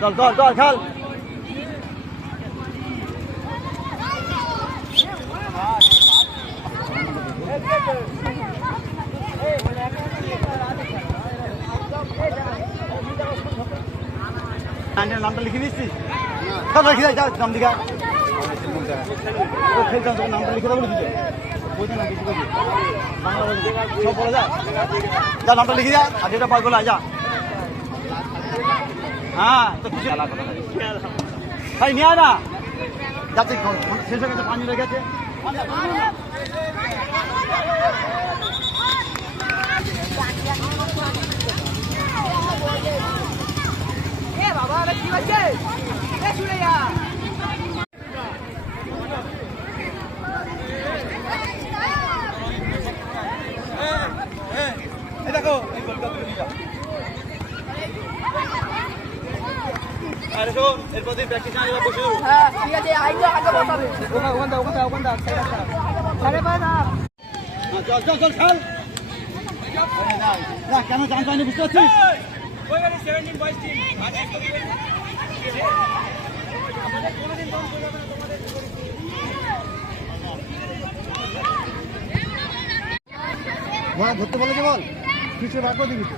চল চল চল খেল নামটা লিখে দিচ্ছি লিখে দেয় নাম লিখা খেলতাম তোর নামটা লিখে দেবো লিখে বলছে না কিছু করবি সব বলে যা যা নামটা লিখে যা আর যেটা পাই বলে যা হ্যাঁ তো কিছু ভাই নিয়ে না যাচ্ছে শেষ হয়ে গেছে পানি লেগে গেছে বাবা কি হচ্ছে দেখো এরপর দিন প্র্যাকটিস না বসে হ্যাঁ ঠিক আছে আগে বসাবে ওখানটা চল চল চল খেল না কেন চান্স পাইনি বুঝতে পারছিস ধরতে বলেছে বল কিছু বার করে দিবি তো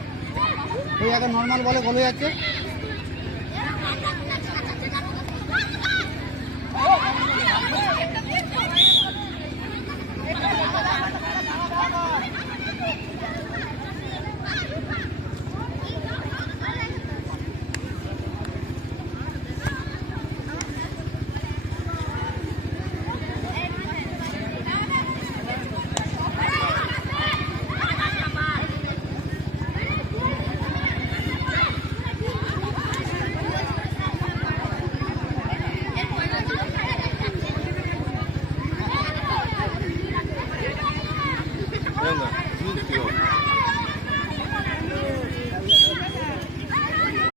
ওই আগে নর্মাল বলে বলে যাচ্ছে